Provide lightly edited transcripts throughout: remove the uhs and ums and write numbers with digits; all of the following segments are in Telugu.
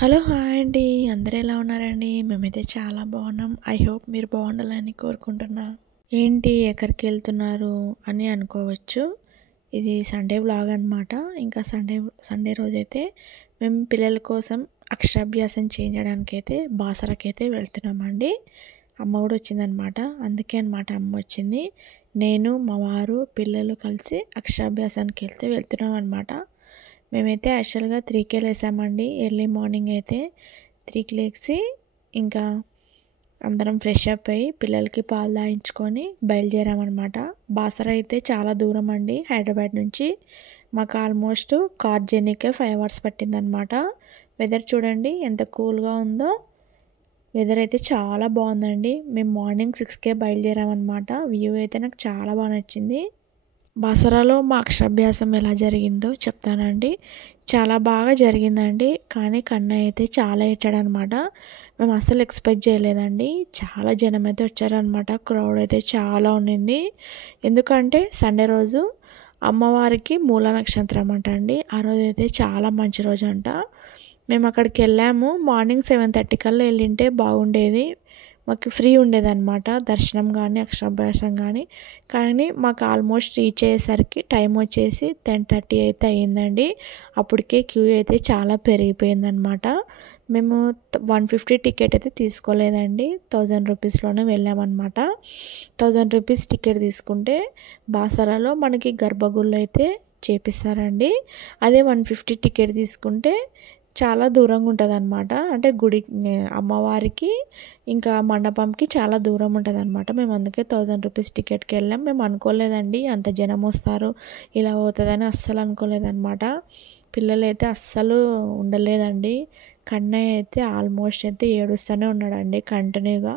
హలో! హాయ్ అండి. అందరూ ఎలా ఉన్నారండి? మేమైతే చాలా బాగున్నాం. ఐ హోప్ మీరు బాగుండాలని కోరుకుంటున్నా. ఏంటి ఎక్కడికెళ్తున్నారు అని అనుకోవచ్చు. ఇది సండే వ్లాగ్ అనమాట. ఇంకా సండే రోజైతే మేము పిల్లల కోసం అక్షరాభ్యాసం చేయించడానికైతే బాసరకైతే వెళ్తున్నామండి. అమ్మ కూడా వచ్చిందనమాట. అందుకే అనమాట అమ్మ వచ్చింది. నేను, మా వారు, పిల్లలు కలిసి అక్షరాభ్యాసానికి వెళ్తున్నాం అనమాట. మేమైతే యాక్చువల్‌గా 3కే లేసామండి. ఎర్లీ మార్నింగ్ అయితే 3కి లేసి ఇంకా అందరం ఫ్రెష్ అప్ అయ్యి పిల్లలకి పాలు తాగించుకొని బయలుదేరామన్నమాట. బాసర అయితే చాలా దూరం అండి హైదరాబాద్ నుంచి. మాకు ఆల్మోస్ట్ కార్ జర్నీకే 5 అవర్స్ పట్టిందనమాట. వెదర్ చూడండి ఎంత కూల్‌గా ఉందో. వెదర్ అయితే చాలా బాగుందండి. మేము మార్నింగ్ 6కే బయలుదేరామన్నమాట. వ్యూ అయితే నాకు చాలా బాగా నచ్చింది. బాసరాలో మా అక్షరాభ్యాసం ఎలా జరిగిందో చెప్తానండి. చాలా బాగా జరిగిందండి. కానీ కన్నయ్య అయితే చాలా ఏడ్చాడనమాట. మేము అస్సలు ఎక్స్‌పెక్ట్ చేయలేదండి. చాలా జనమైతే వచ్చారనమాట. క్రౌడ్ అయితే చాలా ఉండింది. ఎందుకంటే సండే రోజు అమ్మవారికి మూల నక్షత్రం అంట అండి. ఆ రోజైతే చాలా మంచి రోజంట. మేము అక్కడికెళ్ళాము. మార్నింగ్ 7:30 కల్లా వెళ్ళింటే బాగుండేది. మాకు ఫ్రీ ఉండేదన్నమాట దర్శనం కానీ అక్షరాభ్యాసం కానీ మాకు ఆల్మోస్ట్ రీచ్ అయ్యేసరికి టైం వచ్చేసి 10:30 అయితే అయ్యిందండి. అప్పటికే క్యూ అయితే చాలా పెరిగిపోయిందనమాట. మేము 150 టికెట్ అయితే తీసుకోలేదండి. 1000 రూపీస్లోనే వెళ్ళామన్నమాట. 1000 రూపీస్ టికెట్ తీసుకుంటే బాసరాలో మనకి గర్భగుడిలో అయితే చేపిస్తారండి. అదే 150 టికెట్ తీసుకుంటే చాలా దూరంగా ఉంటుందన్నమాట. అంటే గుడి అమ్మవారికి ఇంకా మండపంకి చాలా దూరం ఉంటుందన్నమాట. మేము అందుకే 1000 రూపీస్ టికెట్కి వెళ్ళాం. మేము అనుకోలేదండి అంత జనం వస్తారు ఇలా అవుతుందని అస్సలు అనుకోలేదన్నమాట. పిల్లలైతే అస్సలు ఉండలేదండి. కన్నయ్య అయితే ఆల్మోస్ట్ అయితే ఏడుస్తూనే ఉన్నాడండి కంటిన్యూగా.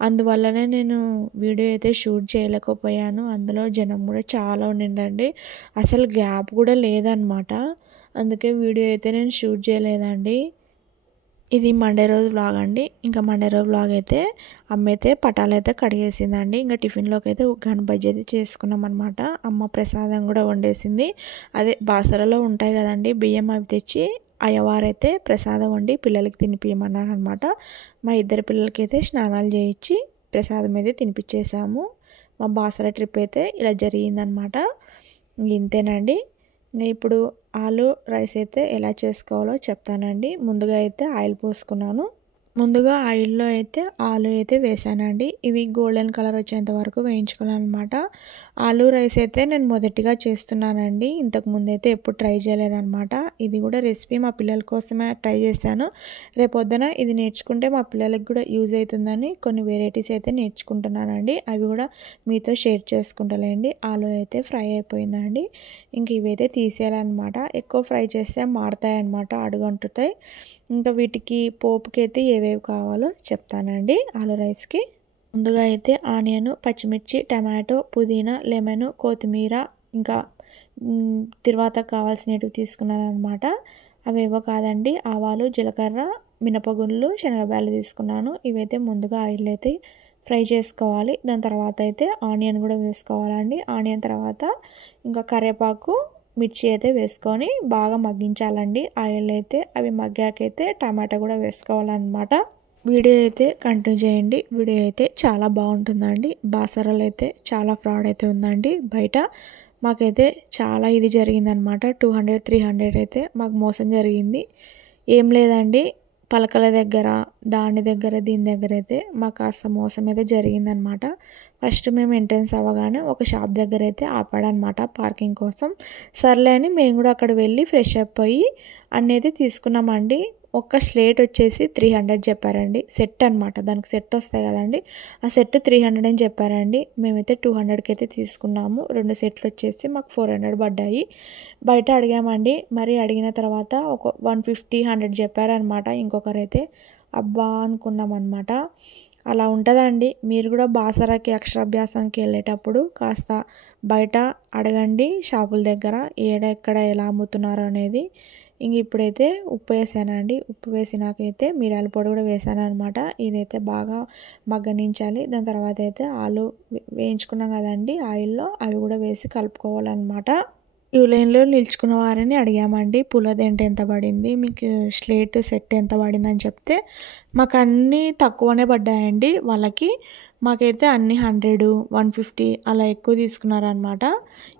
అందువల్లనే నేను వీడియో అయితే షూట్ చేయలేకపోయాను. అందులో జనం కూడా చాలా ఉండిండండి. అసలు గ్యాప్ కూడా లేదనమాట. అందుకే వీడియో అయితే నేను షూట్ చేయలేదండి. ఇది మండే రోజు వ్లాగ్ అండి. ఇంకా మండే రోజు వ్లాగ్ అయితే అమ్మ అయితే పటాలైతే కడిగేసిందండి. ఇంకా టిఫిన్లోకి అయితే ఉగ్గాని బజ్జీ అయితే చేసుకున్నాం అనమాట. అమ్మ ప్రసాదం కూడా వండేసింది. అదే బాసరలో ఉంటాయి కదండి బియ్యం అవి తెచ్చి అయ్యవారైతే ప్రసాదం వండి పిల్లలకి తినిపియమన్నారనమాట. మా ఇద్దరు పిల్లలకైతే స్నానాలు చేయించి ప్రసాదం అయితే తినిపించేసాము. మా బాసర ట్రిప్ అయితే ఇలా జరిగిందనమాట. ఇంతేనండి. ఇప్పుడు ఆలు రైస్ అయితే ఎలా చేసుకోవాలో చెప్తానండి. ముందుగా అయితే ఆయిల్ పోసుకున్నాను. ముందుగా ఆయిల్‌లో అయితే ఆలు అయితే వేసానండి. ఇవి గోల్డెన్ కలర్ వచ్చేంత వరకు వేయించుకోవాలనమాట. ఆలు రైస్ అయితే నేను మొదటిగా చేస్తున్నానండి. ఇంతకుముందైతే ఎప్పుడు ట్రై చేయలేదనమాట. ఇది కూడా రెసిపీ మా పిల్లల కోసమే ట్రై చేశాను. రేపొద్దున ఇది నేర్చుకుంటే మా పిల్లలకి కూడా యూజ్ అవుతుందని కొన్ని వెరైటీస్ అయితే నేర్చుకుంటున్నానండి. అవి కూడా మీతో షేర్ చేసుకుంటాలేండి. ఆలు అయితే ఫ్రై అయిపోయిందండి. ఇంక ఇవైతే తీసేయాలన్నమాట. ఎక్కువ ఫ్రై చేస్తే మాడతాయన్నమాట, అడుగంటుతాయి. ఇంకా వీటికి పోపుకైతే ఏవేవి కావాలో చెప్తానండి ఆలు రైస్కి. ముందుగా అయితే ఆనియన్, పచ్చిమిర్చి, టమాటో, పుదీనా, లెమన్, కొత్తిమీర ఇంకా తర్వాత కావాల్సినవి తీసుకున్నాను అనమాట. అవేవో కాదండి, ఆవాలు, జీలకర్ర, మినపగుళ్ళు, శనగబ్యాలు తీసుకున్నాను. ఇవైతే ముందుగా ఆయిల్ అయితే ఫ్రై చేసుకోవాలి. దాని తర్వాత అయితే ఆనియన్ కూడా వేసుకోవాలండి. ఆనియన్ తర్వాత ఇంకా కరివేపాకు, మిర్చి అయితే వేసుకొని బాగా మగ్గించాలండి ఆయిల్ అయితే. అవి మగ్గాకైతే టమాటా కూడా వేసుకోవాలన్నమాట. వీడియో అయితే కంటిన్యూ చేయండి. వీడియో అయితే చాలా బాగుంటుందండి. బాసరలో అయితే చాలా ఫ్రాడ్ అయితే ఉందండి బయట. మాకైతే చాలా ఇది జరిగిందనమాట. 200, 300 అయితే మాకు మోసం జరిగింది. ఏం లేదండి, పలకల దగ్గర, దాని దగ్గర, దీని దగ్గర అయితే మాకు కాస్త మోసం అయితే జరిగిందనమాట. ఫస్ట్ మేము ఎంట్రన్స్ అవ్వగానే ఒక షాప్ దగ్గర అయితే ఆపాడనమాట పార్కింగ్ కోసం. సర్లే అని మేము కూడా అక్కడ వెళ్ళి ఫ్రెష్ అప్ అయ్యి అనేది తీసుకున్నామండి. ఒక్క స్లేట్ వచ్చేసి 300 చెప్పారండి. సెట్ అనమాట, దానికి సెట్ వస్తాయి కదండి. ఆ సెట్ 300 అని చెప్పారండి. మేమైతే 200కి అయితే తీసుకున్నాము. 2 సెట్లు వచ్చేసి మాకు 400 పడ్డాయి. బయట అడిగామండి. మరి అడిగిన తర్వాత ఒక 150, 100 చెప్పారనమాట. ఇంకొకరైతే అబ్బా అనుకున్నామన్నమాట. అలా ఉంటుందండి. మీరు కూడా బాసరాకి అక్షరాభ్యాసానికి వెళ్ళేటప్పుడు కాస్త బయట అడగండి షాపుల దగ్గర, ఎక్కడ ఎలా అమ్ముతున్నారో అనేది. ఇంక ఇప్పుడైతే ఉప్పు వేసానండి. ఉప్పు వేసినాకైతే మిరియాల పొడి కూడా వేసాను అనమాట. ఇదైతే బాగా మగ్గనించాలి. దాని తర్వాత అయితే ఆలు వేయించుకున్నాం కదండి ఆయిల్లో, అవి కూడా వేసి కలుపుకోవాలన్నమాట. క్యూ లైన్‌లో నిల్చుకున్న వారిని అడిగామండి. పులదెంట ఎంత పడింది? మీకు స్లేట్ సెట్ ఎంత పడిందని చెప్తే మాకన్నీ తక్కువనే పడ్డాయండి వాళ్ళకి. మాకైతే అన్నీ 100, 150 అలా ఎక్కువ తీసుకున్నారనమాట.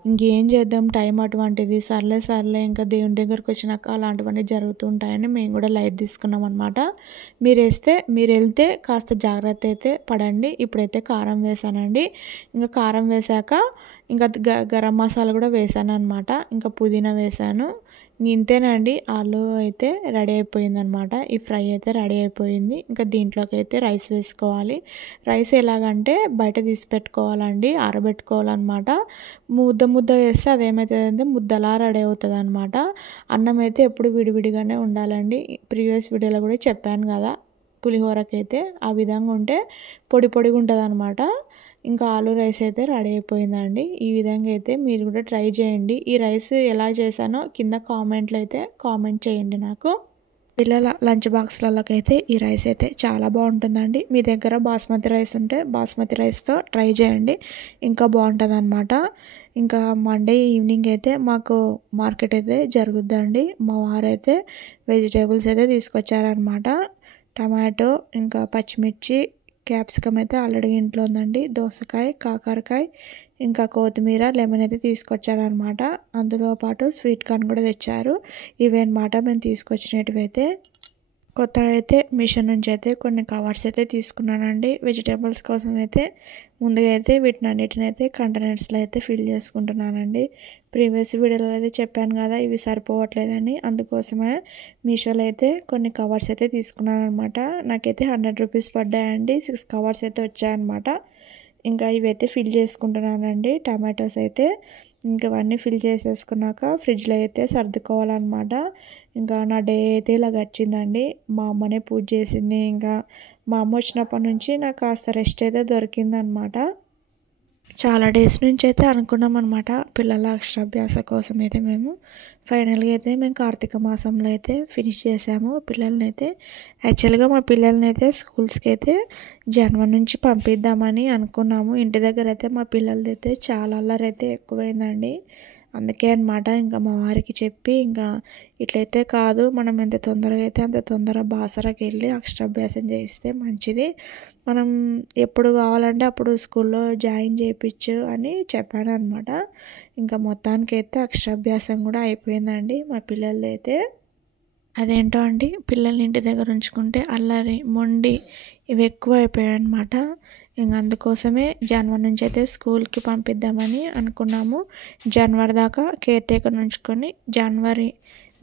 ఇంకేం చేద్దాం, టైం అటువంటిది. సర్లే సర్లే ఇంకా దేవుని దగ్గరకొచ్చినాక అలాంటివన్నీ జరుగుతూ ఉంటాయని మేము కూడా లైట్ తీసుకున్నామనమాట. మీరెళ్తే కాస్త జాగ్రత్త అయితే పడండి. ఇప్పుడైతే కారం వేశానండి. ఇంకా కారం వేశాక ఇంకా గరం మసాలా కూడా వేశాననమాట. ఇంకా పుదీనా వేశాను. ఇంతేనండి, ఆలు అయితే రెడీ అయిపోయిందనమాట. ఈ ఫ్రై అయితే రెడీ అయిపోయింది. ఇంకా దీంట్లోకైతే రైస్ వేసుకోవాలి. రైస్ ఎలాగంటే బయట తీసి పెట్టుకోవాలండి, ఆరబెట్టుకోవాలన్నమాట. ముద్ద వేస్తే అదేమవుతుందంటే ముద్దలా రెడీ అవుతుందన్నమాట. అన్నం అయితే ఎప్పుడు విడివిడిగానే ఉండాలండి. ప్రీవియస్ వీడియోలో కూడా చెప్పాను కదా, పులిహోరకైతే ఆ విధంగా ఉంటే పొడిగా ఉంటుందన్నమాట. ఇంకా ఆలు రైస్ అయితే రెడీ అయిపోయిందండి. ఈ విధంగా అయితే మీరు కూడా ట్రై చేయండి. ఈ రైస్ ఎలా చేశానో కింద కామెంట్లో అయితే కామెంట్ చేయండి నాకు. పిల్లల లంచ్ బాక్స్లలోకి అయితే ఈ రైస్ అయితే చాలా బాగుంటుందండి. మీ దగ్గర బాస్మతి రైస్ ఉంటే బాస్మతి రైస్తో ట్రై చేయండి, ఇంకా బాగుంటుందన్నమాట. ఇంకా మండే ఈవినింగ్ అయితే మాకు మార్కెట్ అయితే జరుగుద్దండి. మా వారైతే వెజిటేబుల్స్ అయితే తీసుకొచ్చారనమాట. టమాటో, ఇంకా పచ్చిమిర్చి, క్యాప్సికమ్ అయితే ఆల్రెడీ ఇంట్లో ఉందండి. దోసకాయ, కాకరకాయ, ఇంకా కొత్తిమీర, లెమన్ అయితే తీసుకొచ్చారనమాట. అందులో పాటు స్వీట్ కార్న్ కూడా తెచ్చారు. ఇవే అనమాట మేము తీసుకొచ్చినవి అయితే. కొత్తగా అయితే మిషన్ నుంచి అయితే కొన్ని కవర్స్ అయితే తీసుకున్నానండి. వెజిటేబుల్స్ కోసం అయితే ముందుగా అయితే వీటిని అన్నిటిని అయితే కంటైనర్స్లో అయితే ఫిల్ చేసుకుంటున్నానండి. ప్రీవియస్ వీడియోలో అయితే చెప్పాను కదా ఇవి సరిపోవట్లేదని, అందుకోసమే మీషోలో అయితే కొన్ని కవర్స్ అయితే తీసుకున్నాను అనమాట. నాకైతే 100 రూపీస్ పడ్డాయండి. 6 కవర్స్ అయితే వచ్చాయన్నమాట. ఇంకా ఇవైతే ఫిల్ చేసుకుంటున్నానండి. టమాటోస్ అయితే ఇంక ఇవన్నీ ఫిల్ చేసేసుకున్నాక ఫ్రిడ్జ్లో అయితే సర్దుకోవాలన్నమాట. ఇంకా నా డే అయితే ఇలా గడిచిందండి. మా అమ్మనే పూజ చేసింది. ఇంకా మా అమ్మ వచ్చినప్పటి నుంచి నాకు కాస్త రెస్ట్ అయితే దొరికిందనమాట. చాలా డేస్ నుంచి అయితే అనుకున్నాం అనమాట, పిల్లల అక్షరాభ్యాస కోసం అయితే ఫైనల్గా అయితే మేము కార్తీక మాసంలో అయితే ఫినిష్ చేసాము పిల్లల్ని అయితే. యాక్చువల్గా మా పిల్లల్ని అయితే స్కూల్స్కి అయితే జనవరి నుంచి పంపిద్దామని అనుకున్నాము. ఇంటి దగ్గర అయితే మా పిల్లలది అయితే చాలా అల్లరి అయితే ఎక్కువైందండి. అందుకే అనమాట ఇంకా మా వారికి చెప్పి ఇంకా ఇట్లయితే కాదు, మనం ఎంత తొందరగా అయితే అంత తొందరగా బాసరాకి వెళ్ళి అక్షరాభ్యాసం చేయిస్తే మంచిది, మనం ఎప్పుడు కావాలంటే అప్పుడు స్కూల్లో జాయిన్ చేయించు అని చెప్పాను అనమాట. ఇంకా మొత్తానికైతే అక్షరాభ్యాసం కూడా అయిపోయిందండి మా పిల్లలది అయితే. అదేంటో అండి, పిల్లల్ని ఇంటి దగ్గర ఉంచుకుంటే అల్లరి, మొండి ఇవి ఎక్కువ అయిపోయాయి అనమాట. ఇంక అందుకోసమే జనవరి నుంచి అయితే స్కూల్కి పంపిద్దామని అనుకున్నాము. జనవరి దాకా కేర్ టేకర్ ఉంచుకొని జనవరి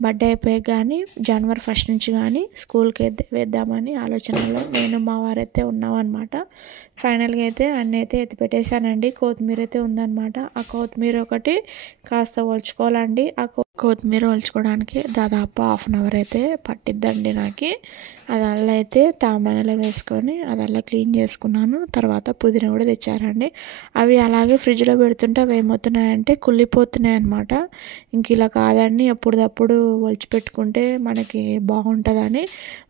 బర్త్డే అయిపోయి కానీ జనవరి 1 నుంచి కానీ స్కూల్కి వేద్దామని ఆలోచనలో నేను మా వారైతే ఉన్నామన్నమాట. ఫైనల్గా అయితే అన్నీ అయితే ఎత్తి పెట్టేశానండి. కొత్తిమీర అయితే ఉందన్నమాట. ఆ కొత్తిమీర ఒకటి కాస్త ఒలుచుకోవాలండి. ఆ కొత్తిమీర ఒలుచుకోవడానికి దాదాపు 1/2 అవర్ అయితే పట్టిద్దండి నాకు. అదల్లా అయితే తాంబాణలో వేసుకొని అదల్లా క్లీన్ చేసుకున్నాను. తర్వాత పుదీనా కూడా తెచ్చారండి. అవి అలాగే ఫ్రిడ్జ్లో పెడుతుంటే అవి ఏమవుతున్నాయంటే కుళ్ళిపోతున్నాయి అనమాట. ఇంక ఇలా కాదండి, ఎప్పుడప్పుడు ఒలిచిపెట్టుకుంటే మనకి బాగుంటుందని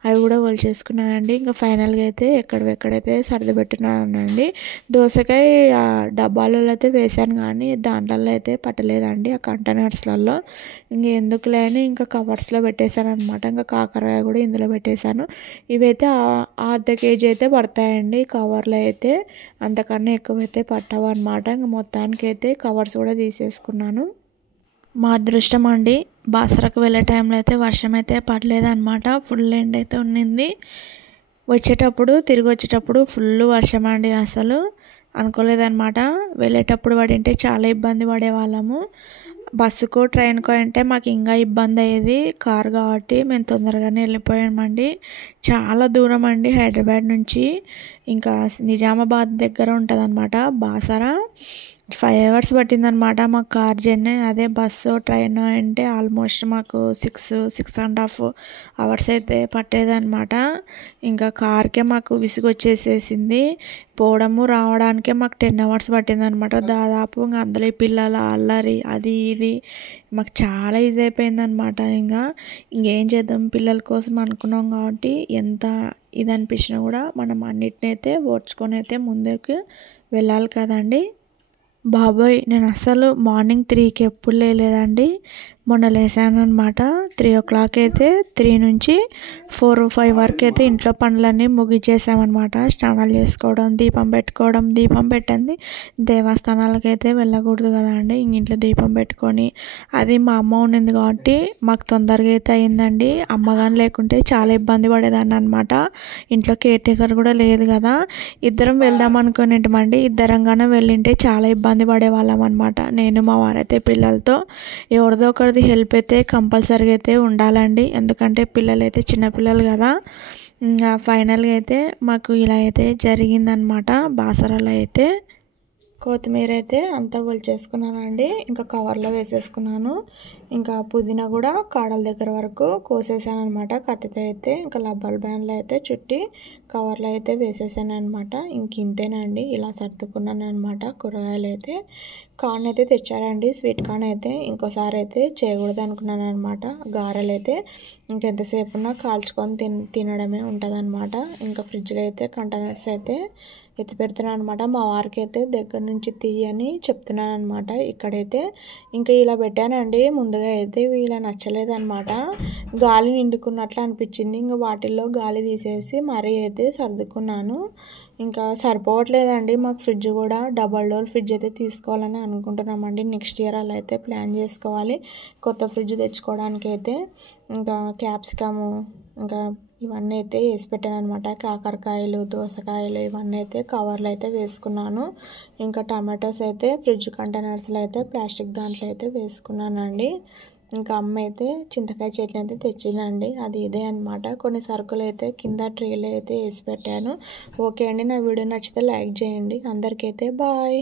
అవి కూడా ఒలిచేసుకున్నానండి. ఇంకా ఫైనల్గా అయితే ఎక్కడైతే సర్దిపెట్టినానండి. దోసకాయ డబ్బాలలో అయితే వేసాను కానీ దాంట్లో అయితే పట్టలేదండి, ఆ కంటైనర్స్లలో. ఇంకెందుకులే అని ఇంకా కవర్స్లో పెట్టేశాను అనమాట. ఇంకా కాకరకాయ కూడా ఇందులో పెట్టేశాను. ఇవైతే 1/2 కేజీ అయితే పడతాయండి కవర్లో అయితే, అంతకన్నా ఎక్కువైతే పట్టవు అనమాట. ఇంకా మొత్తానికైతే కవర్స్ కూడా తీసేసుకున్నాను. మా అదృష్టం అండి, బాసరకు వెళ్ళే టైంలో అయితే వర్షం అయితే పడలేదన్నమాట. ఫుల్ ఎండ్ అయితే ఉన్నింది. తిరిగి వచ్చేటప్పుడు ఫుల్ వర్షం అండి. అసలు అనుకోలేదన్నమాట. వెళ్ళేటప్పుడు పడింటే చాలా ఇబ్బంది పడేవాళ్ళము. బస్సుకో ట్రైన్కో అంటే మాకు ఇంకా ఇబ్బంది అయ్యేది. కారు కాబట్టి మేము తొందరగానే వెళ్ళిపోయామండి. చాలా దూరం అండి హైదరాబాద్ నుంచి. ఇంకా నిజామాబాద్ దగ్గర ఉంటుందన్నమాట బాసర. 5 అవర్స్ పట్టిందనమాట మాకు కార్ జర్నీ. అదే బస్సు ట్రైన్ అంటే ఆల్మోస్ట్ మాకు 6.5 అవర్స్ అయితే పట్టేదన్నమాట. ఇంకా కార్కే మాకు విసుగు వచ్చేసేసింది. పోవడము రావడానికే మాకు 10 అవర్స్ పట్టిందనమాట దాదాపు. ఇంకా అందులో ఈ పిల్లల అల్లరి అది ఇది మాకు చాలా ఇది అయిపోయిందనమాట. ఇంకేం చేద్దాం, పిల్లల కోసం అనుకున్నాం కాబట్టి ఎంత ఇది అనిపించినా కూడా మనం అన్నిటిని అయితే ఓడ్చుకొని అయితే ముందుకు వెళ్ళాలి కదండి. బాబోయ్! నేను అస్సలు మార్నింగ్ 3కి ఎప్పుడు లేలేదండి. మొన్న లేసాననమాట. 3:00 అయితే 3 నుంచి 4, 5 వరకైతే ఇంట్లో పనులన్నీ ముగిచ్చేసామనమాట. స్నానాలు చేసుకోవడం, దీపం పెట్టుకోవడం, దీపం పెట్టంది దేవస్థానాలకైతే వెళ్ళకూడదు కదండీ. ఇంట్లో దీపం పెట్టుకొని, అది మా అమ్మ ఉండింది కాబట్టి మాకు తొందరగా అయితే అయిందండి. అమ్మ గాని లేకుంటే చాలా ఇబ్బంది పడేదాన్ని అనమాట. ఇంట్లో కేర్ టేకర్ కూడా లేదు కదా. ఇద్దరం వెళ్దాం అనుకునేటిమండి. ఇద్దరంగానే వెళ్ళింటే చాలా ఇబ్బంది పడేవాళ్ళం అనమాట. నేను మా వారైతే పిల్లలతో. ఎవరిదో ఒకరిది హెల్ప్ అయితే కంపల్సరీగా అయితే ఉండాలండి. ఎందుకంటే పిల్లలైతే చిన్నపిల్లలు కదా. ఇంకా ఫైనల్గా అయితే మాకు ఇలా అయితే జరిగిందనమాట. బాసరలో అయితే కొత్తిమీర అయితే అంతా ఒలిచేసుకున్నానండి. ఇంకా కవర్లో వేసేసుకున్నాను. ఇంకా పుదీనా కూడా కాడల దగ్గర వరకు కోసేసాను అనమాట కత్తితో అయితే. ఇంకా రబ్బర్ బ్యాండ్లో అయితే చుట్టి కవర్లో అయితే వేసేసాను అనమాట. ఇంక ఇంతేనండి, ఇలా సర్దుకున్నాను అనమాట. కూరగాయలు అయితే కార్న్ అయితే తెచ్చారండి, స్వీట్ కార్న్ అయితే. ఇంకోసారి అయితే చేయకూడదు అనుకున్నాను అనమాట. గారెలు అయితే ఇంకెంతసేపు ఉన్నా కాల్చుకొని తినడమే ఉంటుంది అనమాట. ఇంకా ఫ్రిడ్జ్లో అయితే కంటైనర్స్ అయితే ఎత్తి పెడుతున్నాను అనమాట. మా వారికి అయితే దగ్గర నుంచి తీయని చెప్తున్నాను అనమాట. ఇక్కడైతే ఇంకా ఇలా పెట్టానండి. ముందుగా అయితే ఇలా నచ్చలేదన్నమాట. గాలి నిండుకున్నట్లు అనిపించింది. ఇంకా వాటిల్లో గాలి తీసేసి మరీ అయితే సర్దుకున్నాను. ఇంకా సరిపోవట్లేదండి మాకు ఫ్రిడ్జ్ కూడా. డబల్ డోర్ ఫ్రిడ్జ్ అయితే తీసుకోవాలని అనుకుంటున్నామండి. నెక్స్ట్ ఇయర్ అలా అయితే ప్లాన్ చేసుకోవాలి కొత్త ఫ్రిడ్జ్ తెచ్చుకోవడానికి అయితే. ఇంకా క్యాప్సికము ఇంకా ఇవన్నీ అయితే వేసి పెట్టాను అనమాట. కాకరకాయలు, దోసకాయలు ఇవన్నీ అయితే కవర్లు అయితే వేసుకున్నాను. ఇంకా టమాటోస్ అయితే ఫ్రిడ్జ్ కంటైనర్స్లో అయితే ప్లాస్టిక్ దాంట్లో అయితే వేసుకున్నానండి. ఇంకా అమ్మ అయితే చింతకాయ చట్నీ అయితే తెచ్చిందండి. అది ఇదే అనమాట. కొన్ని సరుకులు అయితే కింద ట్రేలో అయితే వేసి పెట్టాను. ఓకే అండి, నా వీడియో నచ్చితే లైక్ చేయండి. అందరికైతే బాయ్.